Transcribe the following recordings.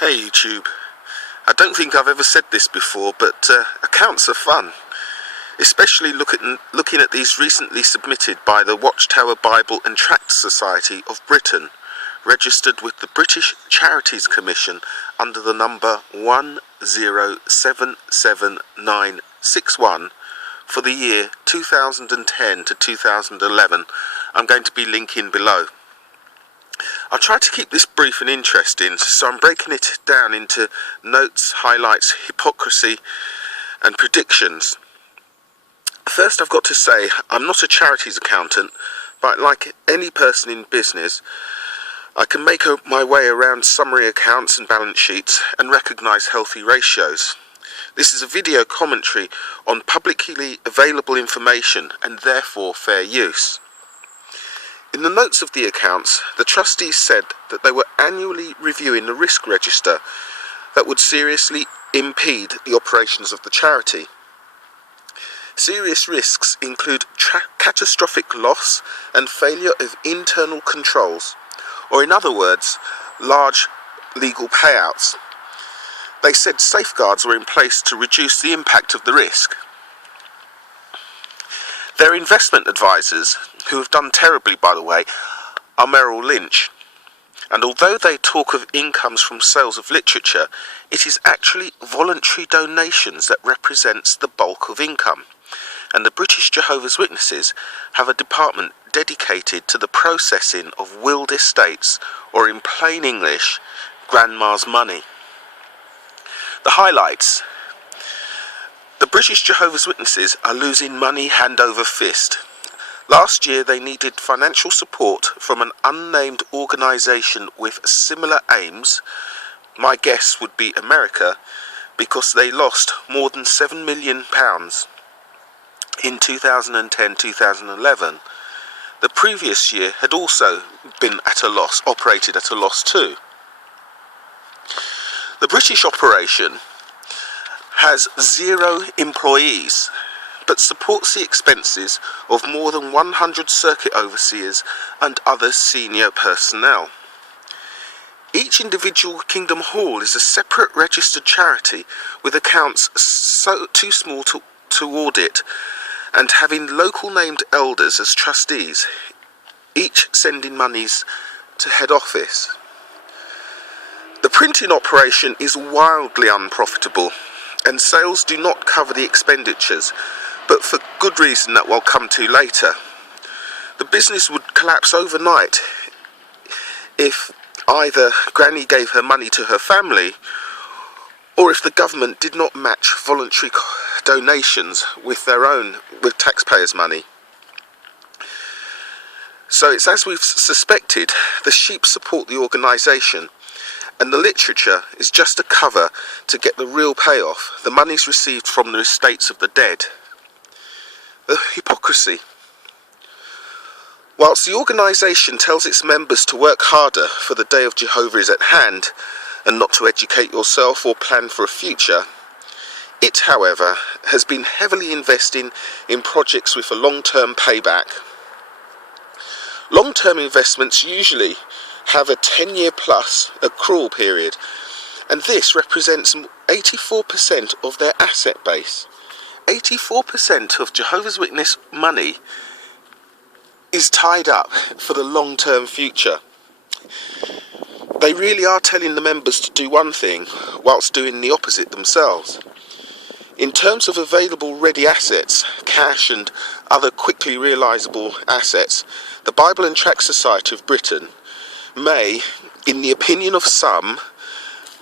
Hey YouTube, I don't think I've ever said this before, but accounts are fun, especially looking at these recently submitted by the Watchtower Bible and Tract Society of Britain, registered with the British Charities Commission under the number 1077961 for the year 2010 to 2011. I'm going to be linking below. I'll try to keep this brief and interesting, so I'm breaking it down into notes, highlights, hypocrisy and predictions. First, I've got to say I'm not a charities accountant, but like any person in business, I can make my way around summary accounts and balance sheets and recognise healthy ratios. This is a video commentary on publicly available information and therefore fair use. In the notes of the accounts, the trustees said that they were annually reviewing the risk register that would seriously impede the operations of the charity. Serious risks include catastrophic loss and failure of internal controls, or in other words, large legal payouts. They said safeguards were in place to reduce the impact of the risk. Their investment advisors, who have done terribly by the way, are Merrill Lynch. And although they talk of incomes from sales of literature, it is actually voluntary donations that represents the bulk of income. And the British Jehovah's Witnesses have a department dedicated to the processing of willed estates, or in plain English, grandma's money. The highlights. The British Jehovah's Witnesses are losing money hand over fist. Last year they needed financial support from an unnamed organisation with similar aims. My guess would be America, because they lost more than £7 million in 2010-2011. The previous year had also been at a loss, operated at a loss too. The British operation has 0 employees, but supports the expenses of more than 100 circuit overseers and other senior personnel. Each individual Kingdom Hall is a separate registered charity with accounts too small to audit, and having local named elders as trustees, each sending monies to head office. The printing operation is wildly unprofitable, and sales do not cover the expenditures, but for good reason that we'll come to later. The business would collapse overnight if either Granny gave her money to her family, or if the government did not match voluntary donations with taxpayers' money. So it's as we've suspected, the sheep support the organisation, and the literature is just a cover to get the real payoff, the monies received from the estates of the dead. The hypocrisy. Whilst the organisation tells its members to work harder for the day of Jehovah is at hand, and not to educate yourself or plan for a future, it, however, has been heavily investing in projects with a long-term payback. Long-term investments usually have a 10-year plus accrual period, and this represents 84% of their asset base. 84% of Jehovah's Witness money is tied up for the long-term future. They really are telling the members to do one thing whilst doing the opposite themselves. In terms of available ready assets, cash and other quickly realisable assets, the Bible and Tract Society of Britain may, in the opinion of some,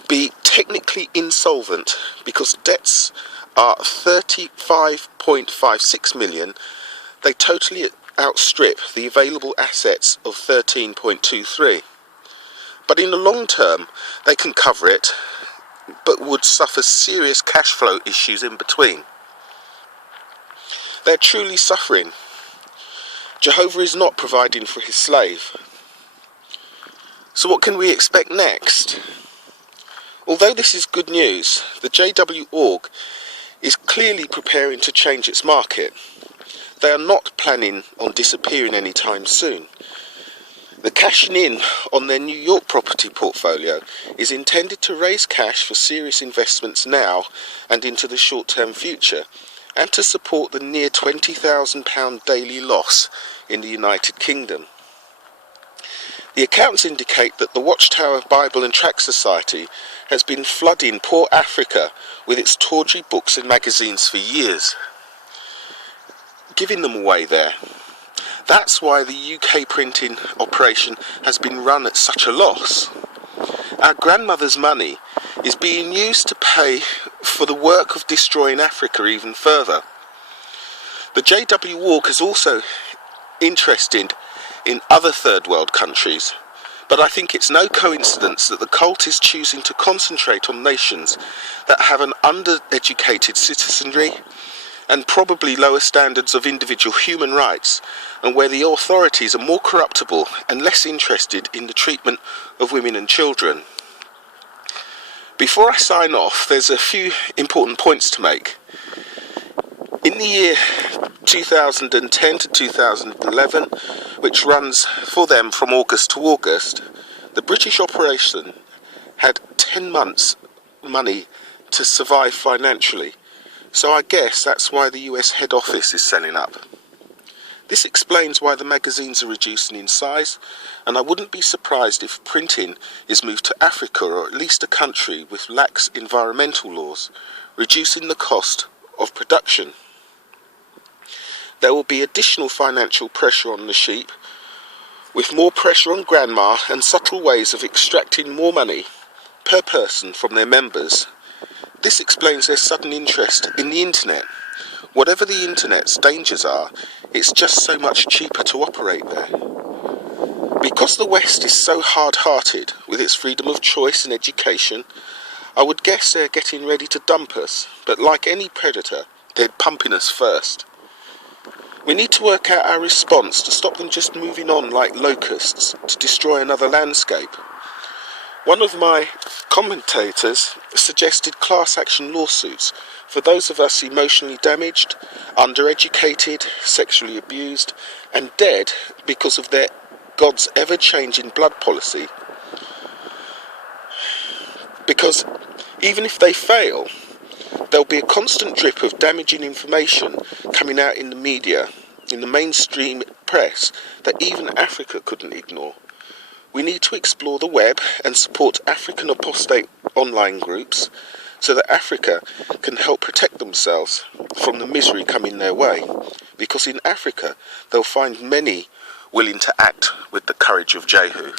be technically insolvent because debts are 35.56 million. They totally outstrip the available assets of 13.23. But in the long term, they can cover it, but would suffer serious cash flow issues in between. They're truly suffering. Jehovah is not providing for his slave. So what can we expect next? Although this is good news, the JW org is clearly preparing to change its market. They are not planning on disappearing anytime soon. The cashing in on their New York property portfolio is intended to raise cash for serious investments now and into the short-term future, and to support the near £20,000 daily loss in the United Kingdom. The accounts indicate that the Watchtower Bible and Tract Society has been flooding poor Africa with its tawdry books and magazines for years, giving them away there. That's why the UK printing operation has been run at such a loss. Our grandmother's money is being used to pay for the work of destroying Africa even further. The J.W. Walker is also interested in other third world countries, but I think it's no coincidence that the cult is choosing to concentrate on nations that have an undereducated citizenry and probably lower standards of individual human rights, and where the authorities are more corruptible and less interested in the treatment of women and children. Before I sign off, there's a few important points to make. In the year 2010 to 2011, which runs for them from August to August, the British operation had 10 months' money to survive financially. So I guess that's why the US head office is selling up. This explains why the magazines are reducing in size, and I wouldn't be surprised if printing is moved to Africa, or at least a country with lax environmental laws, reducing the cost of production. There will be additional financial pressure on the sheep, with more pressure on grandma and subtle ways of extracting more money per person from their members. This explains their sudden interest in the internet. Whatever the internet's dangers are, it's just so much cheaper to operate there. Because the West is so hard-hearted with its freedom of choice and education, I would guess they're getting ready to dump us, but like any predator, they're pumping us first. We need to work out our response to stop them just moving on like locusts to destroy another landscape. One of my commentators suggested class action lawsuits for those of us emotionally damaged, undereducated, sexually abused, and dead because of their God's ever-changing blood policy. Because even if they fail, there'll be a constant drip of damaging information coming out in the media, in the mainstream press, that even Africa couldn't ignore. We need to explore the web and support African apostate online groups so that Africa can help protect themselves from the misery coming their way. Because in Africa, they'll find many willing to act with the courage of Jehu.